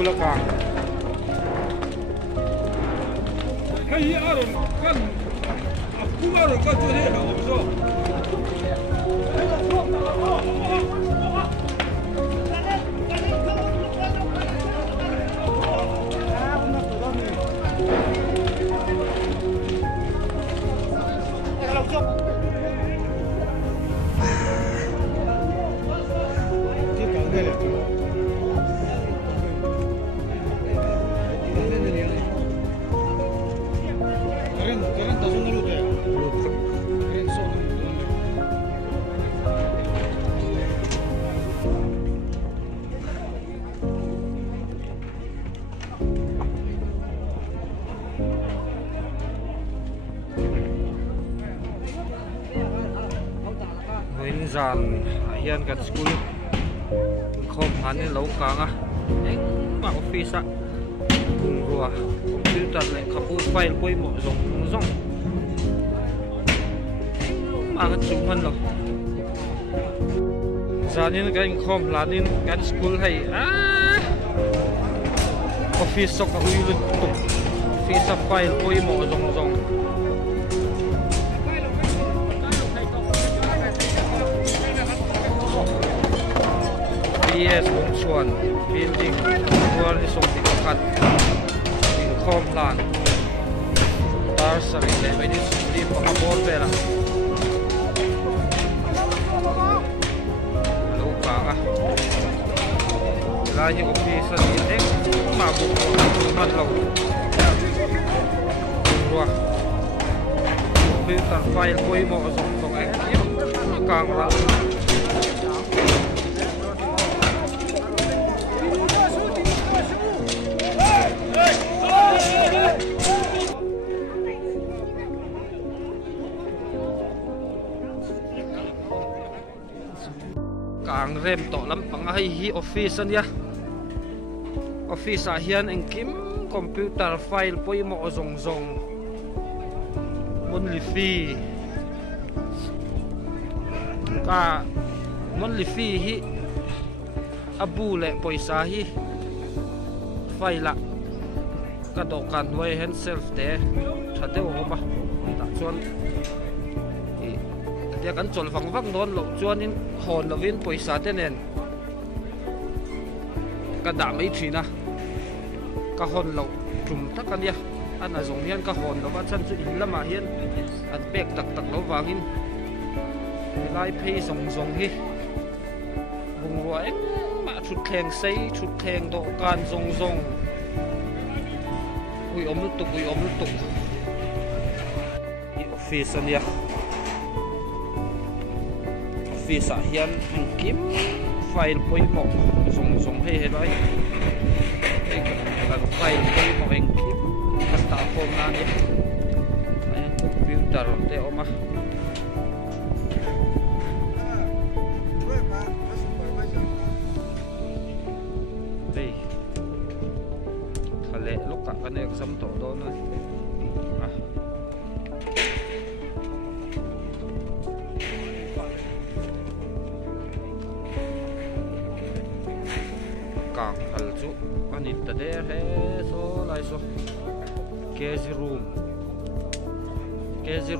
school ka hey aron kan aku aron kan jadi hang so zan hian kan school khom han lo kanga eng ma office a ruwa computer le khapu file poi mo zong zong ma kan chung han lo zanin kan khom lanin kan school hai office sok hui lu office file poi mo zong zong yes chuan building chuan ni som ti khat in khom lan tar sari le mai ni sum pa bor vela lo ka ga la ni office ni eng ma bu man lo ruwa computer file koi mo zong zong ai kang ra kang rem to lampang ai hi office ania office a hian engkim computer file poi mo zong zong monthly fee ka monthly fee hi abu le poisa hi file ka dokan way hand self te thate o ma ta chuan dia kan chol vang vang don lo chuan in hon lovin poisa te nen ka da mai thina ka hon lo tum takania ana zong hian ka hon lo ba chan chu in lama hian an pek tak tak lo wangin lai phei zong zong hi bung wa ek ma thut theng sei thut theng do kan zong zong ui om lu tuk i office ania office a hian kim file poi mo zong zong he lai kan file poi mo kim kasta ko na ni ai computer te oma hey khale lokka kan exam to do na kang hal chu ani ta der he so lai so KG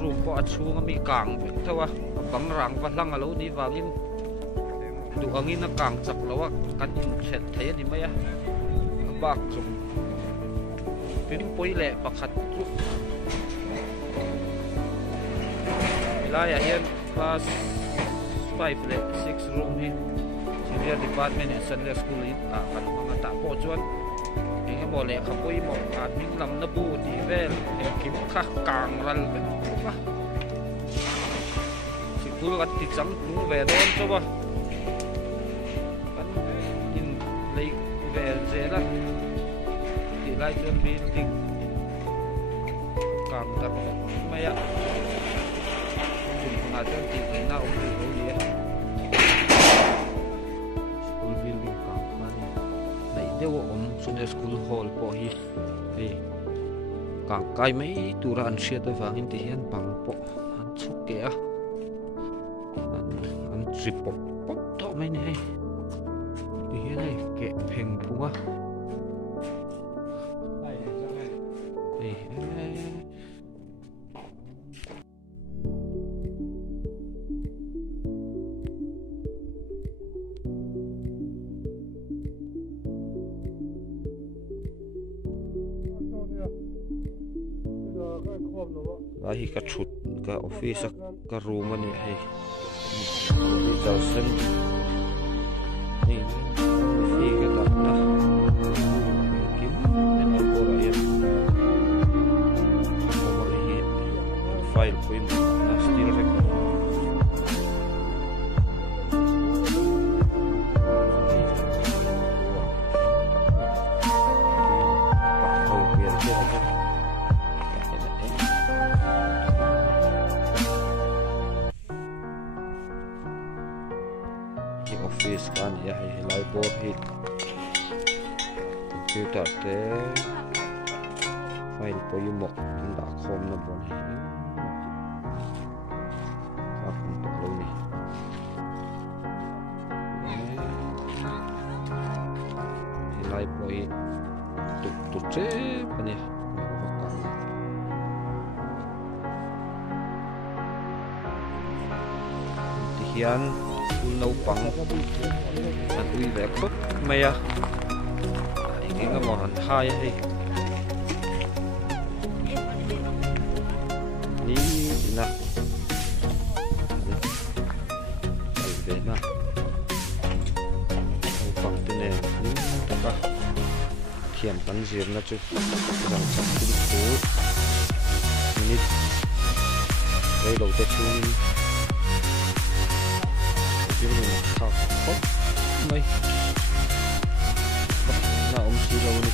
room po achunga mi kang bek thawa bang rang va hlang alo ni wangin du angin na kang chak lawa kan in thet thei ni maya bak chu pin poi le pakhat chu milaya hian class 5 le 6 room hi senior department in Sunday school in kan mga ta po chuan eng mo le khapoi mo at ming lam na bu ti vel eng kim kha kang ral be ba sikul at ti chang nu ve don cho ba kan in lei vel zela ti lai chuan building kang ta maya na chuan ti na u ni dewo om Sunday school hall po hi ka kai mai tura an sia to wangin ti hian bang po an chuk ke a an trip pop to mai nei ti hian ai ke pheng punga là hi ka thut ka office ka room ani hei Johnson ni fi ka ta na kim en al pora ya over hi file point na still record office kan ya hi board hi computer te file po yung mo da com na bon hi sa pun to lo ni hi po hi tu che pa ni hian nấu bằng ăn uy vẻ khóc mày à cái món ăn hai hay ní nè về mà nấu bằng thế này tất cả thiểm bắn diệt là chứ rằng chắc cũng cố minute đây đầu tiên chung yung nakakapot may naom silaw ni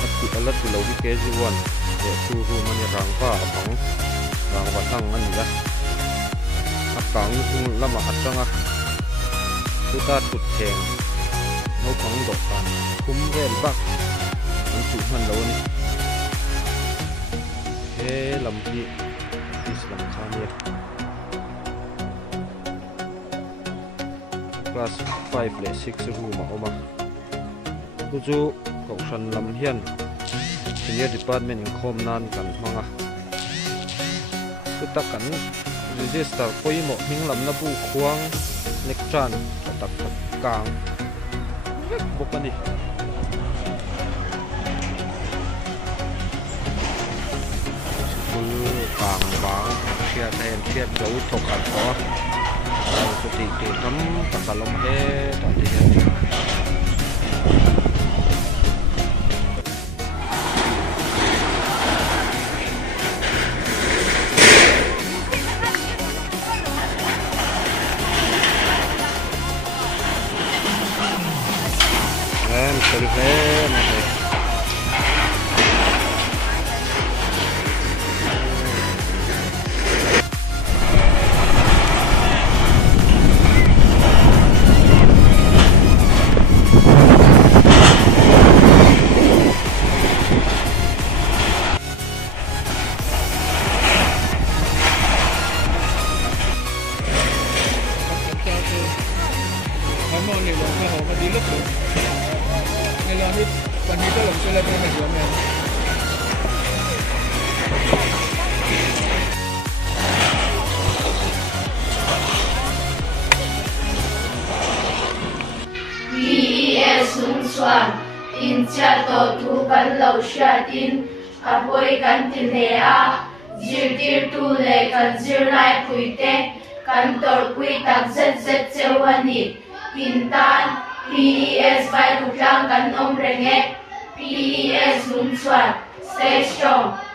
at di alat silaw ni KZ1 turu man yang pa abang rang batang man ya akang hung lama atanga tuta tutheng nấu phẳng đột phá khum ven bắc ăn chụp hành lâu này thế làm gì Islam kham ya class 5 le 6 room mà oma tu chu cậu san làm hiền senior department in khom nan kan manga tu ta kan register poi mo hing lam na bu khuang lectran tak kang bukan nih bang bang siat hen siat jauh tokat ko seperti kam pasalom he tadi in cha to thu kan lo sha tin apoi kan tin le a zir tir tu le kan zir lai puite kan tor pui tak zet zet chewani pintan PES vai rutlang kan om renge PES lung chuan stay strong.